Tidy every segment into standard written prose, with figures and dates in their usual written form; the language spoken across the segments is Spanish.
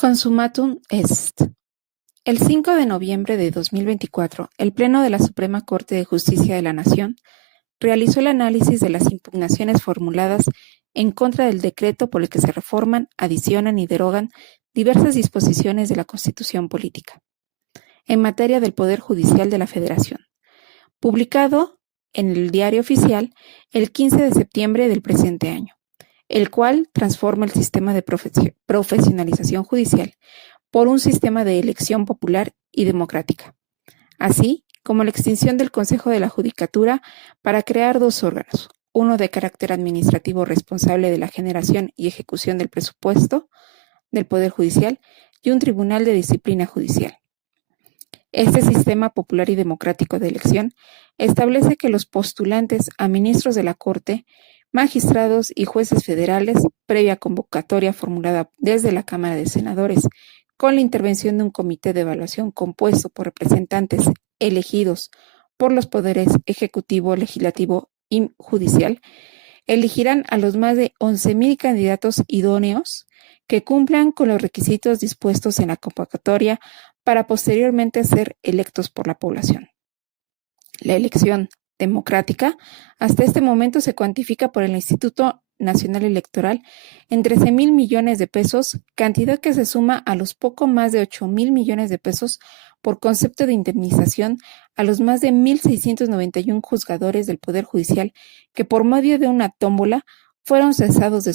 Consumatum est. El 5 de noviembre de 2024, el Pleno de la Suprema Corte de Justicia de la Nación realizó el análisis de las impugnaciones formuladas en contra del decreto por el que se reforman, adicionan y derogan diversas disposiciones de la Constitución Política en materia del Poder Judicial de la Federación, publicado en el Diario Oficial el 15 de septiembre del presente año, el cual transforma el sistema de profesionalización judicial por un sistema de elección popular y democrática, así como la extinción del Consejo de la Judicatura para crear dos órganos, uno de carácter administrativo responsable de la generación y ejecución del presupuesto del Poder Judicial y un Tribunal de Disciplina Judicial. Este sistema popular y democrático de elección establece que los postulantes a ministros de la Corte, magistrados y jueces federales, previa convocatoria formulada desde la Cámara de Senadores, con la intervención de un comité de evaluación compuesto por representantes elegidos por los poderes ejecutivo, legislativo y judicial, elegirán a los más de 11,000 candidatos idóneos que cumplan con los requisitos dispuestos en la convocatoria para posteriormente ser electos por la población. La elección democrática hasta este momento se cuantifica por el Instituto Nacional Electoral en 13,000 millones de pesos, cantidad que se suma a los poco más de 8,000 millones de pesos por concepto de indemnización a los más de 1,691 juzgadores del Poder Judicial que por medio de una tómbola fueron cesados de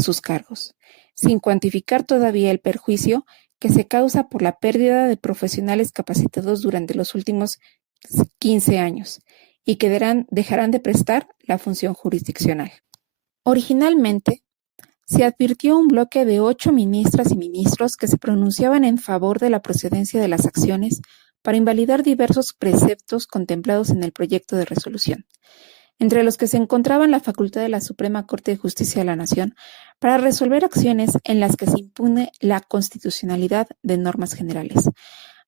sus cargos, sin cuantificar todavía el perjuicio que se causa por la pérdida de profesionales capacitados durante los últimos 15 años y que dejarán de prestar la función jurisdiccional. Originalmente, se advirtió un bloque de 8 ministras y ministros que se pronunciaban en favor de la procedencia de las acciones para invalidar diversos preceptos contemplados en el proyecto de resolución, entre los que se encontraban la facultad de la Suprema Corte de Justicia de la Nación para resolver acciones en las que se impune la constitucionalidad de normas generales,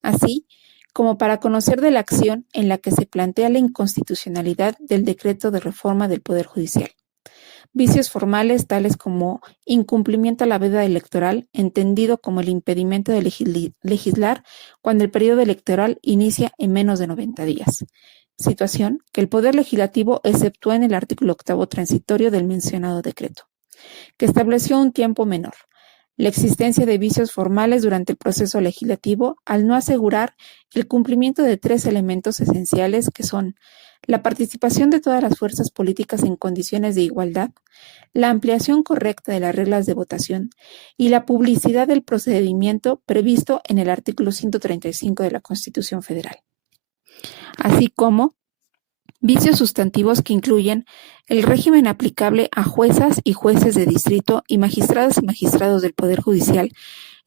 así como para conocer de la acción en la que se plantea la inconstitucionalidad del decreto de reforma del Poder Judicial. Vicios formales tales como incumplimiento a la veda electoral, entendido como el impedimento de legislar cuando el periodo electoral inicia en menos de 90 días. Situación que el Poder Legislativo exceptúa en el artículo 8º transitorio del mencionado decreto, que estableció un tiempo menor. La existencia de vicios formales durante el proceso legislativo al no asegurar el cumplimiento de 3 elementos esenciales que son la participación de todas las fuerzas políticas en condiciones de igualdad, la ampliación correcta de las reglas de votación y la publicidad del procedimiento previsto en el artículo 135 de la Constitución Federal, así como vicios sustantivos que incluyen el régimen aplicable a juezas y jueces de distrito y magistrados del Poder Judicial,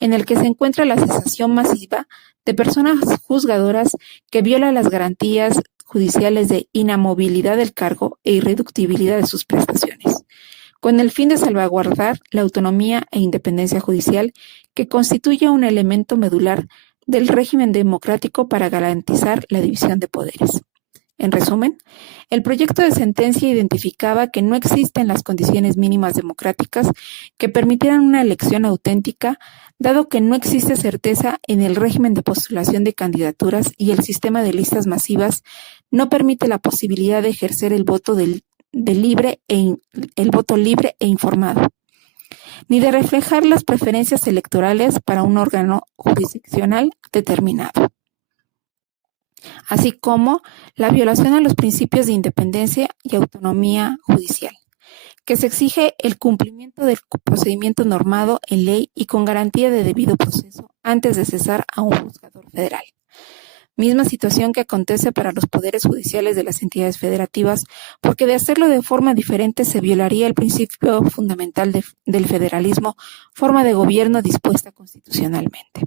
en el que se encuentra la cesación masiva de personas juzgadoras que viola las garantías judiciales de inamovilidad del cargo e irreductibilidad de sus prestaciones, con el fin de salvaguardar la autonomía e independencia judicial que constituye un elemento medular del régimen democrático para garantizar la división de poderes. En resumen, el proyecto de sentencia identificaba que no existen las condiciones mínimas democráticas que permitieran una elección auténtica, dado que no existe certeza en el régimen de postulación de candidaturas y el sistema de listas masivas no permite la posibilidad de ejercer el voto libre e informado, ni de reflejar las preferencias electorales para un órgano jurisdiccional determinado, así como la violación a los principios de independencia y autonomía judicial, que se exige el cumplimiento del procedimiento normado en ley y con garantía de debido proceso antes de cesar a un juzgador federal. Misma situación que acontece para los poderes judiciales de las entidades federativas, porque de hacerlo de forma diferente se violaría el principio fundamental del federalismo, forma de gobierno dispuesta constitucionalmente.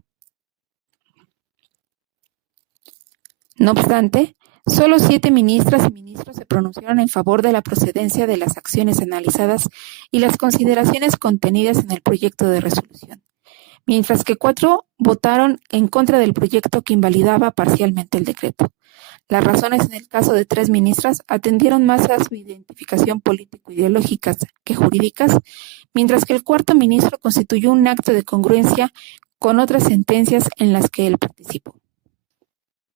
No obstante, solo 7 ministras y ministros se pronunciaron en favor de la procedencia de las acciones analizadas y las consideraciones contenidas en el proyecto de resolución, mientras que 4 votaron en contra del proyecto que invalidaba parcialmente el decreto. Las razones en el caso de 3 ministras atendieron más a su identificación político-ideológicas que jurídicas, mientras que el 4º ministro constituyó un acto de congruencia con otras sentencias en las que él participó.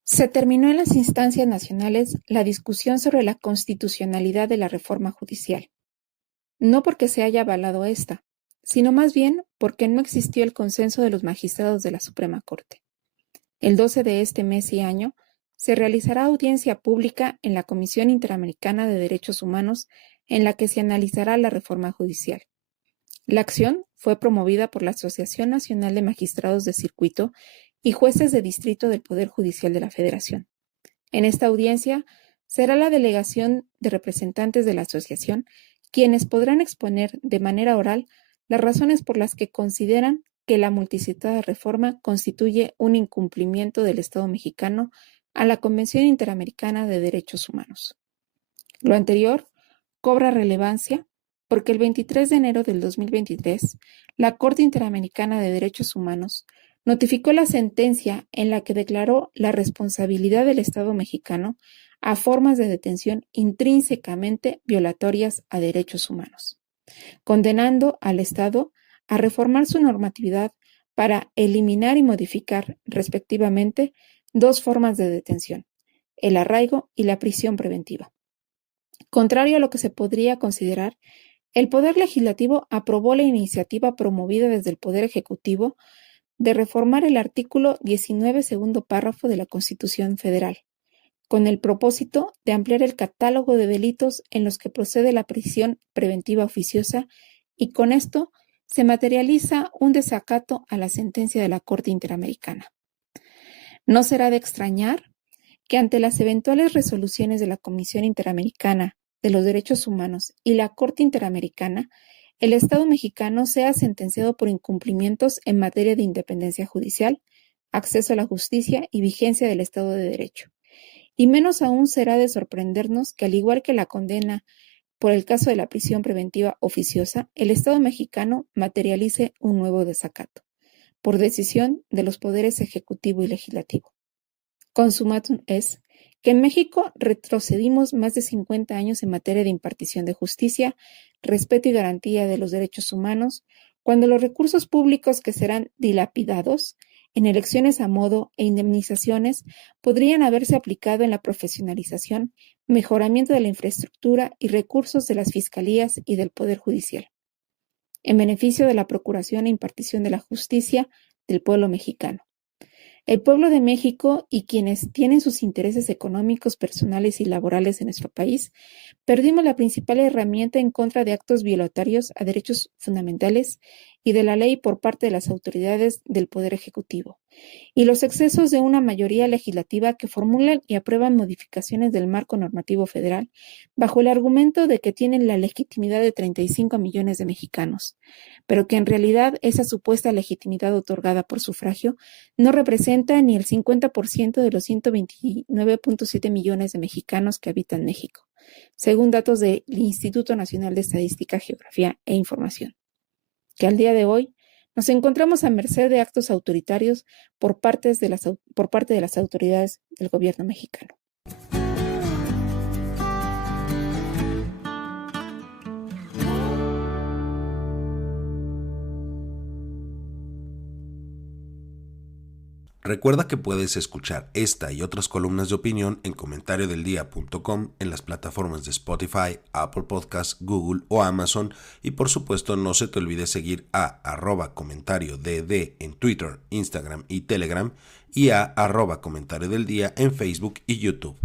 Se terminó en las instancias nacionales la discusión sobre la constitucionalidad de la reforma judicial, no porque se haya avalado esta, sino más bien porque no existió el consenso de los magistrados de la Suprema Corte. El 12 de este mes y año se realizará audiencia pública en la Comisión Interamericana de Derechos Humanos en la que se analizará la reforma judicial. La acción fue promovida por la Asociación Nacional de Magistrados de Circuito y Jueces de Distrito del Poder Judicial de la Federación. En esta audiencia será la delegación de representantes de la asociación quienes podrán exponer de manera oral las razones por las que consideran que la multicitada reforma constituye un incumplimiento del Estado mexicano a la Convención Interamericana de Derechos Humanos. Lo anterior cobra relevancia porque el 23 de enero del 2023, la Corte Interamericana de Derechos Humanos notificó la sentencia en la que declaró la responsabilidad del Estado mexicano a formas de detención intrínsecamente violatorias a derechos humanos, condenando al Estado a reformar su normatividad para eliminar y modificar, respectivamente, dos formas de detención, el arraigo y la prisión preventiva. Contrario a lo que se podría considerar, el Poder Legislativo aprobó la iniciativa promovida desde el Poder Ejecutivo de reformar el artículo 19, segundo párrafo de la Constitución Federal, con el propósito de ampliar el catálogo de delitos en los que procede la prisión preventiva oficiosa y con esto se materializa un desacato a la sentencia de la Corte Interamericana. No será de extrañar que ante las eventuales resoluciones de la Comisión Interamericana de los Derechos Humanos y la Corte Interamericana, el Estado mexicano sea sentenciado por incumplimientos en materia de independencia judicial, acceso a la justicia y vigencia del Estado de Derecho. Y menos aún será de sorprendernos que, al igual que la condena por el caso de la prisión preventiva oficiosa, el Estado mexicano materialice un nuevo desacato, por decisión de los poderes ejecutivo y legislativo. Consumatum es que en México retrocedimos más de 50 años en materia de impartición de justicia, respeto y garantía de los derechos humanos, cuando los recursos públicos que serán dilapidados en elecciones a modo e indemnizaciones podrían haberse aplicado en la profesionalización, mejoramiento de la infraestructura y recursos de las fiscalías y del Poder Judicial, en beneficio de la procuración e impartición de la justicia del pueblo mexicano. El pueblo de México y quienes tienen sus intereses económicos, personales y laborales en nuestro país, perdimos la principal herramienta en contra de actos violatorios a derechos fundamentales y de la ley por parte de las autoridades del Poder Ejecutivo, y los excesos de una mayoría legislativa que formulan y aprueban modificaciones del marco normativo federal bajo el argumento de que tienen la legitimidad de 35 millones de mexicanos, pero que en realidad esa supuesta legitimidad otorgada por sufragio no representa ni el 50% de los 129.7 millones de mexicanos que habitan México, según datos del Instituto Nacional de Estadística, Geografía e Información, que al día de hoy nos encontramos a merced de actos autoritarios por parte de las autoridades del gobierno mexicano. Recuerda que puedes escuchar esta y otras columnas de opinión en comentariodeldia.com, en las plataformas de Spotify, Apple Podcasts, Google o Amazon, y por supuesto no se te olvide seguir a @comentariodd en Twitter, Instagram y Telegram, y a @comentariodeldia en Facebook y YouTube.